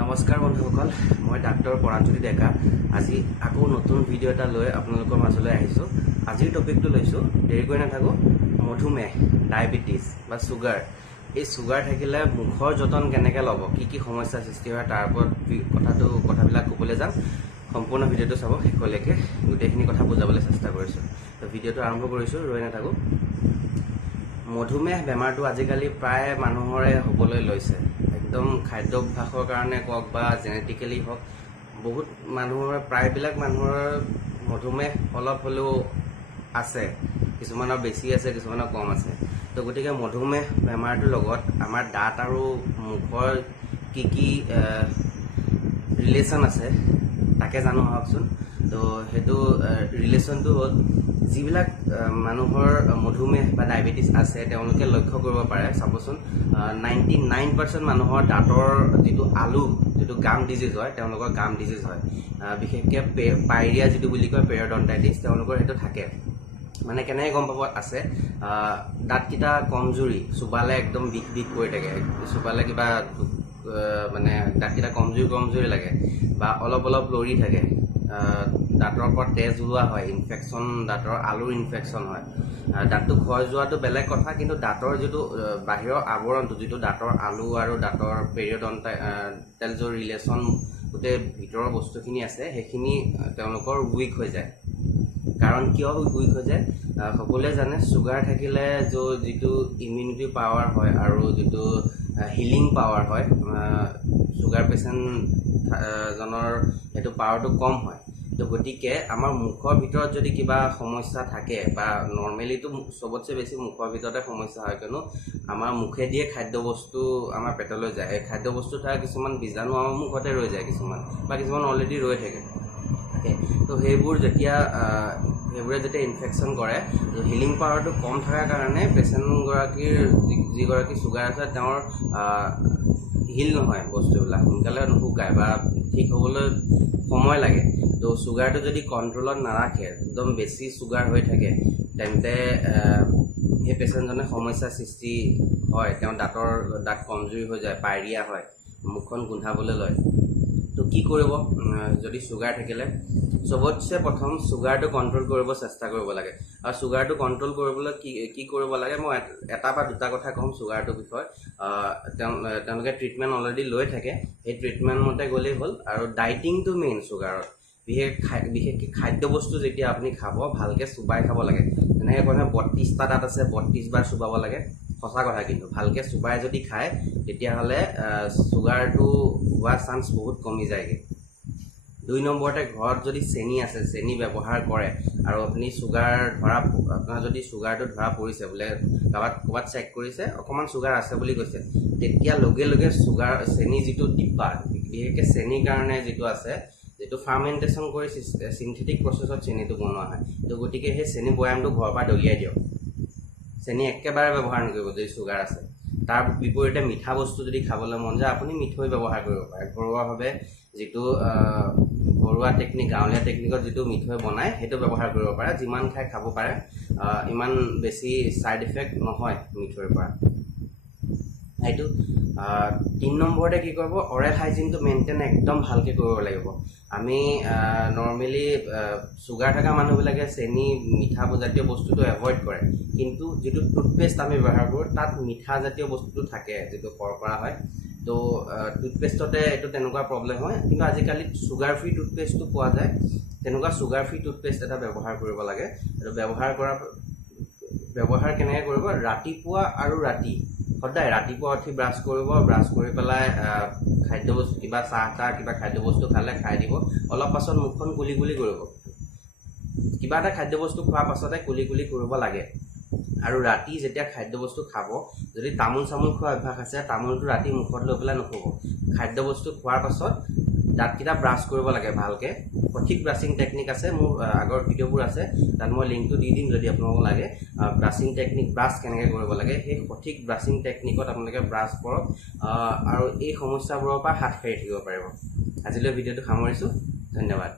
নমস্কাৰ বন্ধুসকল, মই ডাক্তৰ পৰাঞ্জলি ডেকা। আজি আকৌ নতুন ভিডিঅ' এটা লৈ আপোনালোকৰ মাজলৈ আহিছোঁ। আজিৰ টপিকটো লৈছোঁ, দেৰি কৰি নাথাকোঁ, মধুমেহ, ডায়েবেটিছ বা চুগাৰ। এই চুগাৰ থাকিলে মুখৰ যতন কেনেকৈ ল'ব, কি সমস্যাৰ সৃষ্টি হয় তাৰ ওপৰত কথাবিলাক ক'বলৈ যাম। সম্পূৰ্ণ ভিডিঅ'টো চাব শেষলৈকে, গোটেইখিনি কথা বুজাবলৈ চেষ্টা কৰিছোঁ। তো ভিডিঅ'টো আৰম্ভ কৰিছোঁ, ৰৈ নাথাকোঁ। মধুমেহ বেমাৰটো আজিকালি প্ৰায় মানুহৰে হ'বলৈ লৈছে। একদম খাদ্যাভ্যাসৰ কাৰণে কওক বা জেনেটিকেলি হওক, বহুত মানুহৰ প্ৰায়বিলাক মানুহৰ মধুমেহ অলপ হ'লেও আছে। কিছুমানৰ বেছি আছে, কিছুমানৰ কম আছে। তো গতিকে মধুমেহ বেমাৰটোৰ লগত আমাৰ দাঁত আৰু মুখৰ কি ৰিলেশ্যন আছে তাকে জানো আহকচোন। তো সেইটো ৰিলেশ্যনটো হ'ল, যিবিলাক মানুহৰ মধুমেহ বা ডায়েবেটিছ আছে তেওঁলোকে লক্ষ্য কৰিব পাৰে। চাবচোন 99% মানুহৰ দাঁতৰ যিটো আলু, যিটো গাম ডিজিজ হয়, তেওঁলোকৰ গাম ডিজিজ হয়। বিশেষকৈ পাইৰিয়া যিটো বুলি কয়, পেৰিয়ডন্টাইটিছ, তেওঁলোকৰ সেইটো থাকে। মানে কেনেকৈ গম পাব আছে, দাঁতকেইটা কমজুৰি, চুবালে একদম বিষ কৰি থাকে, চুবালে কিবা মানে দাঁতকেইটা কমজুৰি লাগে বা অলপ লৰি থাকে, দাঁতৰ পৰা তেজ ওলোৱা হয়, ইনফেকশ্যন, দাঁতৰ আলুৰ ইনফেকশ্যন হয়। দাঁতটো ক্ষয় যোৱাটো বেলেগ কথা, কিন্তু দাঁতৰ যিটো বাহিৰৰ আৱৰণটো, যিটো দাঁতৰ আলু আৰু দাঁতৰ পেৰিয়ডন্টাইটিছৰ ৰিলেশ্যন, গোটেই ভিতৰৰ বস্তুখিনি আছে, সেইখিনি তেওঁলোকৰ উইক হৈ যায়। কাৰণ কিয় উইক হৈ যায়? সকলোৱে জানে, চুগাৰ থাকিলে যিটো ইমিউনিটি পাৱাৰ হয় আৰু যিটো হিলিং পাৱাৰ হয়, চুগাৰ পেচেণ্টজনৰ সেইটো পাৱাৰটো কম হয়। তো গতিকে আমাৰ মুখৰ ভিতৰত যদি কিবা সমস্যা থাকে, বা নৰ্মেলিটো চবতছে বেছি মুখৰ ভিতৰতে সমস্যা হয়, কিয়নো আমাৰ মুখেদিয়ে খাদ্যবস্তু আমাৰ পেটলৈ যায়। এই খাদ্যবস্তু থকা কিছুমান বীজাণু আমাৰ মুখতে ৰৈ যায়, কিছুমান অলৰেডি ৰৈ থাকে। তো সেইবোৰে যেতিয়া ইনফেকশ্যন কৰে, হিলিং পাৱাৰটো কম থকাৰ কাৰণে পেচেণ্টগৰাকীৰ, যিগৰাকী চুগাৰ আছে, তেওঁৰ হিল নহয়, বস্তুবিলাক সোনকালে নুশুকায় বা ঠিক হ'বলৈ সময় লাগে। তো চুগাৰটো যদি কণ্ট্ৰলত নাৰাখে, একদম বেছি চুগাৰ হৈ থাকে, তেন্তে সেই পেচেণ্টজনে সমস্যাৰ সৃষ্টি হয়। তেওঁৰ দাঁত কমজুৰি হৈ যায়, পাইৰিয়া হয়, মুখখন গোন্ধাবলৈ লয়। তো কি কৰিব যদি চুগাৰ থাকিলে? চবতছে প্ৰথম চুগাৰটো কণ্ট্ৰল কৰিব চেষ্টা কৰিব লাগে। আৰু চুগাৰটো কণ্ট্ৰল কৰিবলৈ কি কৰিব লাগে, মই এটা বা দুটা কথা ক'ম চুগাৰটোৰ বিষয়ে। তেওঁলোকে ট্ৰিটমেণ্ট অলৰেডি লৈ থাকে, সেই ট্ৰিটমেণ্ট মতে গ'লেই হ'ল। আৰু ডাইটিংটো মেইন চুগাৰত। বিশেষকৈ খাদ্যবস্তু যেতিয়া আপুনি খাব, ভালকৈ চুবাই খাব লাগে। তেনেকৈ কয় 32টা দাঁত আছে, 32 বাৰ চুবাব লাগে। সঁচা কথা, কিন্তু ভালকৈ চুবাই যদি খায়, তেতিয়াহ'লে চুগাৰটো হোৱা চান্স বহুত কমি যায়গৈ। 2 নম্বৰতে, ঘৰত যদি চেনি আছে, চেনি ব্যৱহাৰ কৰে, আৰু আপুনি আপোনাৰ যদি চুগাৰটো ধৰা পৰিছে, বোলে ক'ৰবাত চেক কৰিছে, অকণমান চুগাৰ আছে বুলি কৈছে, তেতিয়া লগে চেনি যিটো ডিব্বা, বিশেষকৈ চেনিৰ কাৰণে যিটো আছে, যিটো ফাৰ্মেণ্টেশ্যন কৰি চিন্থেটিক প্ৰচেছত চেনিটো বনোৱা হয়। তো গতিকে সেই চেনি বৈয়ামটো ঘৰৰ পৰা দলিয়াই দিয়ক। চেনি একেবাৰে ব্যৱহাৰ নকৰিব যদি চুগাৰ আছে। তাৰ বিপৰীতে মিঠা বস্তু যদি খাবলৈ মন যায়, আপুনি মিঠৈ ব্যৱহাৰ কৰিব পাৰে। ঘৰুৱাভাৱে যিটো ঘৰুৱা টেকনিক, গাঁৱলীয়া টেকনিকত যিটো মিঠৈ বনায়, সেইটো ব্যৱহাৰ কৰিব পাৰে। যিমান খাই খাব পাৰে, ইমান বেছি ছাইড ইফেক্ট নহয় মিঠৈৰ পৰা। সেইটো 3 নম্বৰতে কি কৰিব, অৰেল হাইজিনটো মেইনটেইন একদম ভালকৈ কৰিব লাগিব। আমি নৰ্মেলি চুগাৰ থকা মানুহবিলাকে চেনি, মিঠা জাতীয় বস্তুটো এভইড কৰে, কিন্তু যিটো টুথপেষ্ট আমি ব্যৱহাৰ কৰোঁ, তাত মিঠা জাতীয় বস্তুটো থাকে, যিটো শৰ্কৰা হয়। তো টুথপেষ্টতে এইটো তেনেকুৱা প্ৰব্লেম হয়, কিন্তু আজিকালি চুগাৰ ফ্ৰী টুথপেষ্টটো পোৱা যায়। তেনেকুৱা চুগাৰ ফ্ৰী টুথপেষ্ট এটা ব্যৱহাৰ কৰিব লাগে। এইটো ব্যৱহাৰ কেনেকৈ কৰিব? ৰাতিপুৱা আৰু ৰাতি, সদায় ৰাতিপুৱা উঠি ব্ৰাছ কৰিব, ব্ৰাছ কৰি পেলাই খাদ্যবস্তু, কিবা চাহ কিবা খাদ্যবস্তু খালে খাই দিব। অলপ পাছত মুখখন কুলি কৰিব। কিবা এটা খাদ্যবস্তু খোৱাৰ পাছতে কুলি কৰিব লাগে। আৰু ৰাতি যেতিয়া খাদ্যবস্তু খাব, যদি তামোল খোৱাৰ অভ্যাস আছে, তামোলটো ৰাতি মুখত লৈ পেলাই নুশুব। খাদ্যবস্তু খোৱাৰ পাছত দাঁতকেইটা ব্ৰাছ কৰিব লাগে ভালকৈ। সঠিক ব্ৰাছিং টেকনিক আছে, মোৰ আগৰ ভিডিঅ'বোৰ আছে, তাত মই লিংকটো দি দিম যদি আপোনালোকক লাগে। ব্ৰাছ কেনেকৈ কৰিব লাগে, সেই সঠিক ব্ৰাছিং টেকনিকত আপোনালোকে ব্ৰাছ কৰক, আৰু এই সমস্যাবোৰৰ পৰা হাত সাৰি থাকিব পাৰিব। আজিলৈ ভিডিঅ'টো সামৰিছোঁ। ধন্যবাদ।